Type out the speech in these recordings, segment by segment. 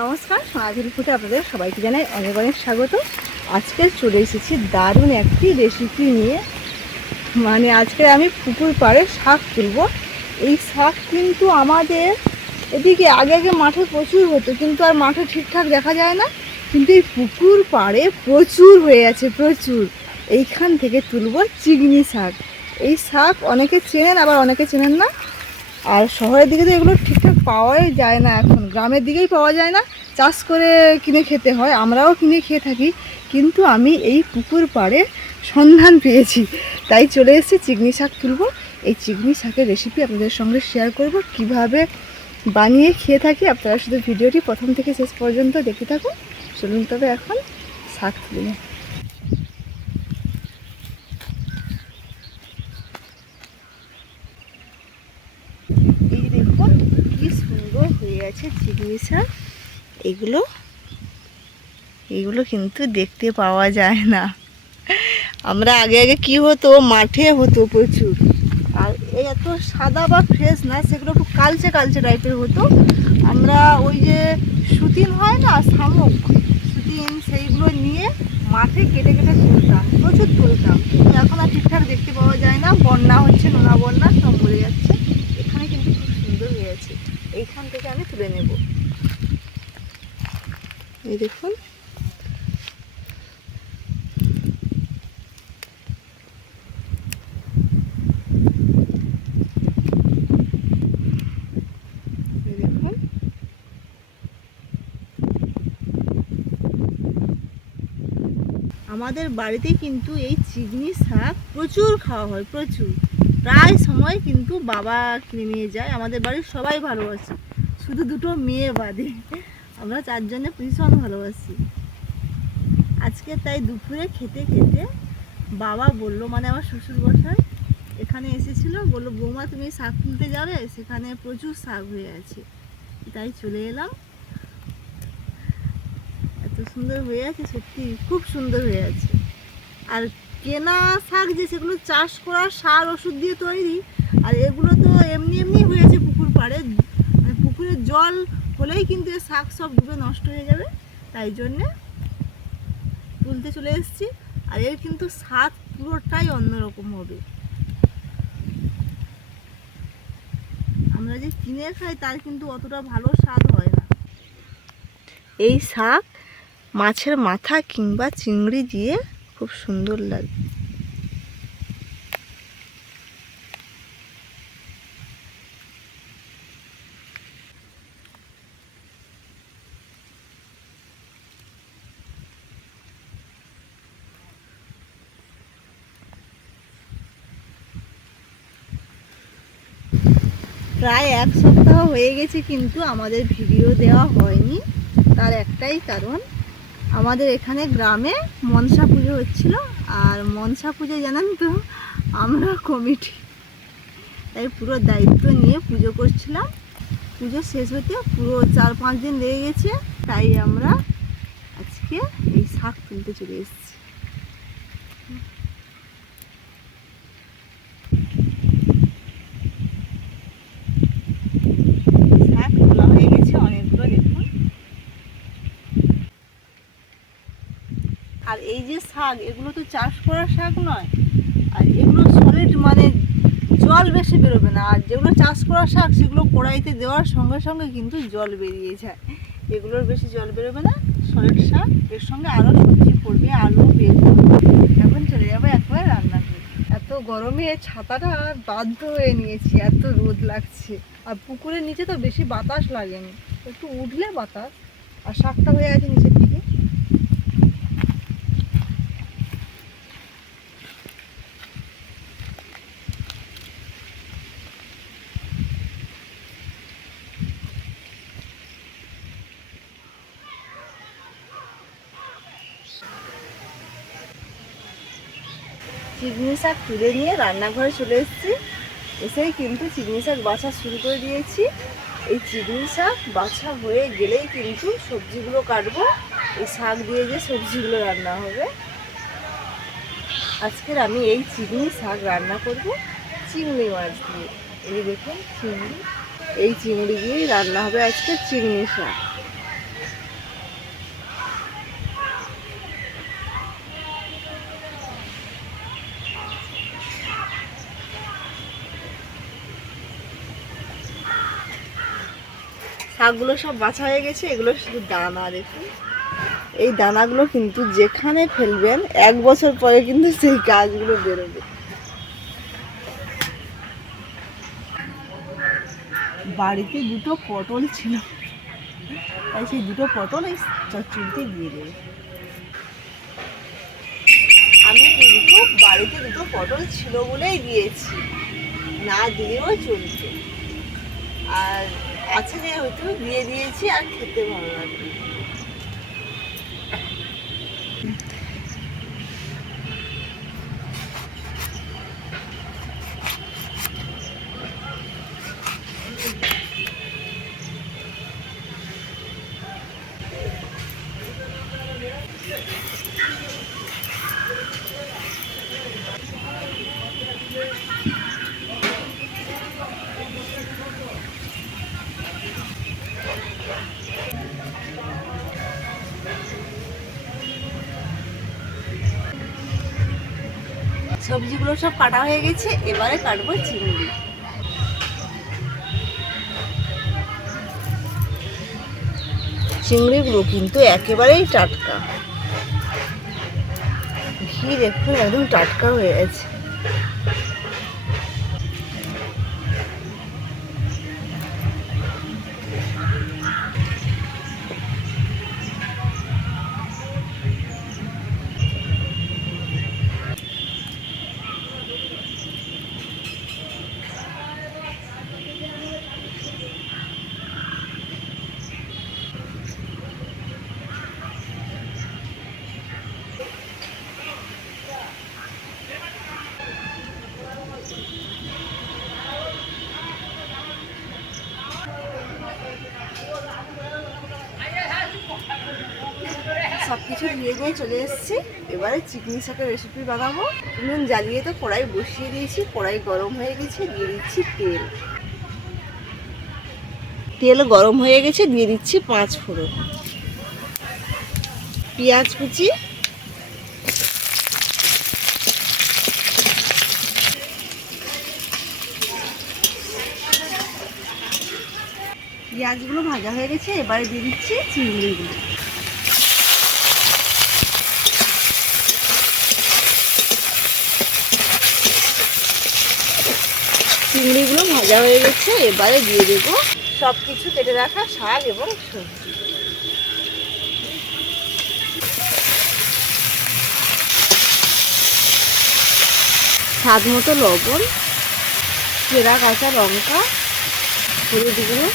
নমস্কার, সোনাঝুরি ফুটে আপনাদের সবাইকে জানাই অনেক অনেক স্বাগত। আজকে চলে এসেছি দারুণ একটি রেসিপি নিয়ে। মানে আজকে আমি পুকুর পাড়ে শাক তুলব। এই শাক কিন্তু আমাদের এদিকে, আগে আগে মাঠে প্রচুর হতো, কিন্তু আর মাঠে ঠিকঠাক দেখা যায় না। কিন্তু এই পুকুর পাড়ে প্রচুর হয়ে আছে, প্রচুর। এইখান থেকে তুলব চিগনি শাক। এই শাক অনেকে চেনেন, আবার অনেকে চেনেন না। আর শহরের দিকে তো এগুলো ঠিকঠাক পাওয়াই যায় না এখন। গ্রামের দিকেই পাওয়া যায় না, চাষ করে কিনে খেতে হয়, আমরাও কিনে খেয়ে থাকি। কিন্তু আমি এই পুকুর পাড়ে সন্ধান পেয়েছি। তাই চলে এসেছি চিকনি শাক তুলবো। এই চিকনি শাকের রেসিপি আপনাদের সঙ্গে শেয়ার করব। কীভাবে বানিয়ে খেয়ে থাকি আপনারা শুধু ভিডিওটি প্রথম থেকে শেষ পর্যন্ত দেখে থাকুন। চলুন তবে এখন শাক তুলে নিই। এই দেখুন কি চিকনি শাক এগুলো এগুলো কিন্তু দেখতে পাওয়া যায় না। আমরা আগে আগে কি হতো? মাঠে হতো প্রচুর। আর এত সাদা বা ফ্রেশ না, সেগুলো একটু কালচে কালচে টাইপের হতো। আমরা ওই যে সুতিন হয় না, শামুক, সুতিন সেইগুলো নিয়ে মাঠে কেটে কেটে তুলতাম, প্রচুর তুলতাম। এখন আর ঠিকঠাক দেখতে পাওয়া যায় না, বন্যা হচ্ছে, নোনা বন্যা, সব মরে যাচ্ছে। এখানে কিন্তু খুব সুন্দর হয়ে আছে। এইখান থেকে আমি তুলে নেব। এই দেখুন। আমাদের বাড়িতে কিন্তু এই চিগনি শাক প্রচুর খাওয়া হয়, প্রচুর। প্রায় সময় কিন্তু বাবা কিনে নিয়ে যায়। আমাদের বাড়ির সবাই ভালোবাসে। শুধু দুটো মেয়ে বাদে। আমরা চারজনে ভীষণ ভালোবাসি। আজকে তাই দুপুরে খেতে খেতে বাবা বলল মানে আমার শ্বশুর বসায় এখানে এসেছিল, বলল, বৌমা, তুমি শাক তুলতে যাবে? সেখানে প্রচুর শাক হয়ে আছে। তাই চলে এলাম। এত সুন্দর হয়ে আছে, সত্যি খুব সুন্দর হয়ে আছে। আর কেনা শাক যে সেগুলো চাষ করা সার ওষুধ দিয়ে তৈরি, আর এগুলো তো এমনি এমনি হয়েছে পুকুর পাড়ে। মানে পুকুরের জল হলেই কিন্তু এ শাক সব ডুবে নষ্ট হয়ে যাবে। তাই জন্যে তুলতে চলে এসেছি, আর এর কিন্তু স্বাদ পুরোটাই অন্যরকম হবে। আমরা যে কিনে খাই তার কিন্তু অতটা ভালো স্বাদ হয় না। এই শাক মাছের মাথা কিংবা চিংড়ি দিয়ে খুব সুন্দর লাগে। প্রায় এক সপ্তাহ হয়ে গেছে কিন্তু আমাদের ভিডিও দেওয়া হয়নি। তার একটাই কারণ আমাদের এখানে গ্রামে মনসা পুজো হচ্ছিল, আর মনসা পুজো জানেন তো, আমরা কমিটি। তাই পুরো দায়িত্ব নিয়ে পুজো করছিলাম। পুজো শেষ হতে পুরো চার পাঁচ দিন লেগে গেছে, তাই আমরা আজকে এই শাক তুলতে চলে এসেছি শাক তোলা হয়ে গেছে অনেকগুলো দেখুন আর এই যে শাক, এগুলো তো চাষ করা শাক নয়। আর এগুলো সলিড মানে জল বেশি বেরোবে না। আর যেগুলো চাষ করা শাক, সেগুলো কড়াইতে দেওয়ার সঙ্গে সঙ্গে কিন্তু জল বেরিয়ে যায়। এগুলোর বেশি জল বেরোবে না। সলিড শাক, এর সঙ্গে আরও সবজি পড়বে, আলু, বেগুন। এখন চলে যাব একবারে রান্না এত গরমে ছাতাটা বাধ্য হয়ে নিয়েছি, এত রোদ লাগছে। আর পুকুরের নিচে তো বেশি বাতাস লাগেনি। একটু উঠলে বাতাস, আর শাকটা হয়ে আছে নিচের দিকে। চিকনি শাক তুলে নিয়ে রান্নাঘরে চলে এসেছি। এসেই কিন্তু চিকনি শাক বাছা শুরু করে দিয়েছি। এই চিকনি শাক বাছা হয়ে গেলেই কিন্তু সবজিগুলো কাটবো। এই শাক দিয়ে যে সবজিগুলো রান্না হবে। আজকের আমি এই চিংড়ি শাক রান্না করব চিংড়ি মাছ দিয়ে। এই দেখুন, চিংড়ি। এই চিংড়ি দিয়েই রান্না হবে আজকে চিংড়ি শাক। শাকগুলো সব বাছা হয়ে গেছে, এগুলো শুধু দানা দেখুন। এই দানাগুলো কিন্তু যেখানে ফেলবেন, এক বছর পরে কিন্তু সেই গাছগুলো বেরোবে। বাড়িতে দুটো পটল ছিল। তাই সেই দুটো পটল এই চচ্চড়িতে দিয়ে দেবে। আমি কিন্তু বাড়িতে দুটো পটল ছিল বলেই দিয়েছি। না দিলেও চলছে আর আছে যেহেতু দিয়ে দিয়েছি আর খেতে ভালো লাগবে সবজিগুলো সব কাটা হয়ে গেছে, এবারে কাটবো চিংড়ি। চিংড়িগুলো কিন্তু একেবারেই টাটকা। ঘি দেখুন, একদম টাটকা হয়ে আছে সব কিছু দিয়ে দিয়ে চলে এসেছি। এবারে চিকনি শাকের রেসিপি বানাবো। নুন জ্বালিয়ে তো কড়াই বসিয়ে দিয়েছি। কড়াই গরম হয়ে গেছে, দিয়ে দিচ্ছি তেল। তেল গরম হয়ে গেছে, দিয়ে দিচ্ছি পাঁচ ফোড়ন। পেঁয়াজ কুচি। পেঁয়াজগুলো ভাজা হয়ে গেছে, এবারে দিয়ে দিচ্ছি চিংড়িগুলো চিংড়িগুলো ভাজা হয়ে গেছে, এবারে দিয়ে দেবো সব কিছু কেটে রাখা শাক এবং সবজি। স্বাদ মতো লবণ, চেরা কাঁচা লঙ্কা, হলুদ গুঁড়ো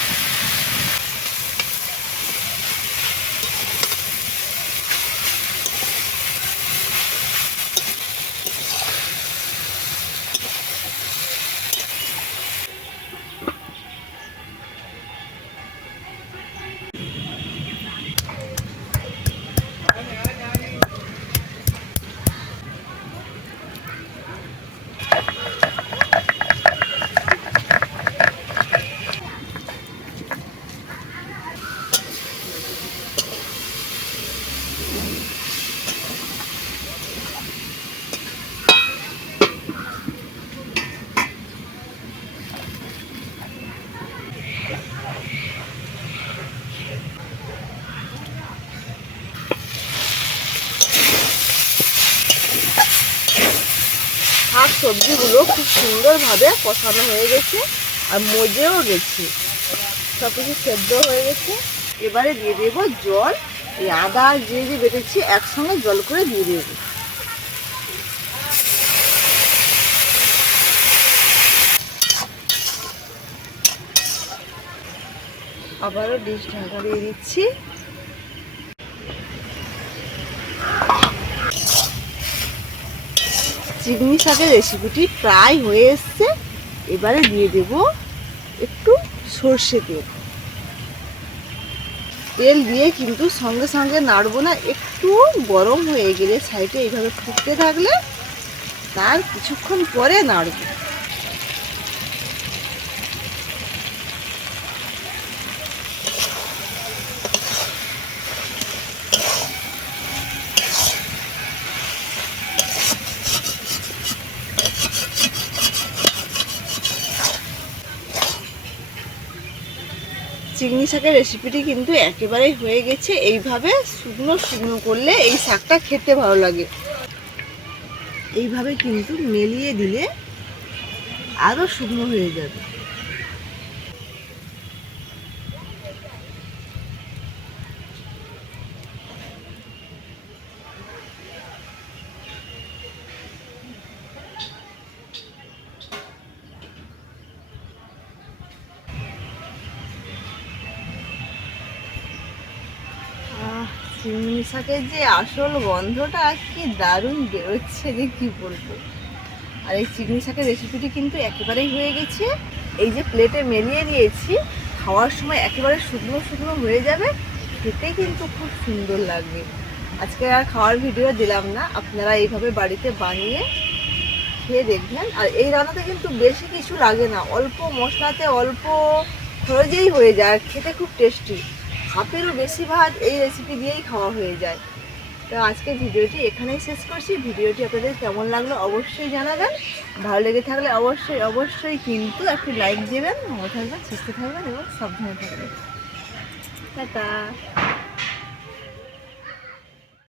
সবজিগুলো খুব সুন্দরভাবে কষানো হয়ে গেছে আর মজেও গেছে। সব কিছু সেদ্ধ হয়ে গেছে। এবারে দিয়ে দেবো জল। এই আদা আর যে দিয়ে বেটেছি, একসঙ্গে জল করে দিয়ে দেবো। আবারও ডিশ ঢাকা দিয়ে দিচ্ছি। চিংড়ি শাকের রেসিপিটি প্রায় হয়ে এসছে। এবারে দিয়ে দেব একটু সর্ষে তেল। তেল দিয়ে কিন্তু সঙ্গে সঙ্গে নাড়বো না, একটু গরম হয়ে গেলে সাইডে এইভাবে ফুটতে থাকলে তার কিছুক্ষণ পরে নাড়বো। চিংড়ি শাকের রেসিপিটি কিন্তু একেবারেই হয়ে গেছে। এইভাবে শুকনো শুকনো করলে এই শাকটা খেতে ভালো লাগে। এইভাবে কিন্তু মেলিয়ে দিলে আরও শুকনো হয়ে যাবে। চিংড়ি শাকের যে আসল গন্ধটা, কি দারুণ বেরোচ্ছে যে কি বলব। আর এই চিংড়ি শাকের রেসিপিটি কিন্তু একেবারেই হয়ে গেছে। এই যে প্লেটে মেলিয়ে দিয়েছি, খাওয়ার সময় একেবারে শুকনো শুকনো হয়ে যাবে। খেতে কিন্তু খুব সুন্দর লাগবে। আজকে আর খাওয়ার ভিডিও দিলাম না, আপনারা এইভাবে বাড়িতে বানিয়ে খেয়ে দেখবেন। আর এই রান্নাতে কিন্তু বেশি কিছু লাগে না, অল্প মশলাতে অল্প খরচেই হয়ে যায়, আর খেতে খুব টেস্টি হাফেরও বেশি ভাত এই রেসিপি দিয়েই খাওয়া হয়ে যায়। তো আজকে ভিডিওটি এখানেই শেষ করছি। ভিডিওটি আপনাদের কেমন লাগল অবশ্যই জানাবেন। ভালো লেগে থাকলে অবশ্যই অবশ্যই কিন্তু একটি লাইক দেবেন। ভালো থাকবেন, সুস্থ থাকবেন এবং সাবধানে থাকবেন। টাটা।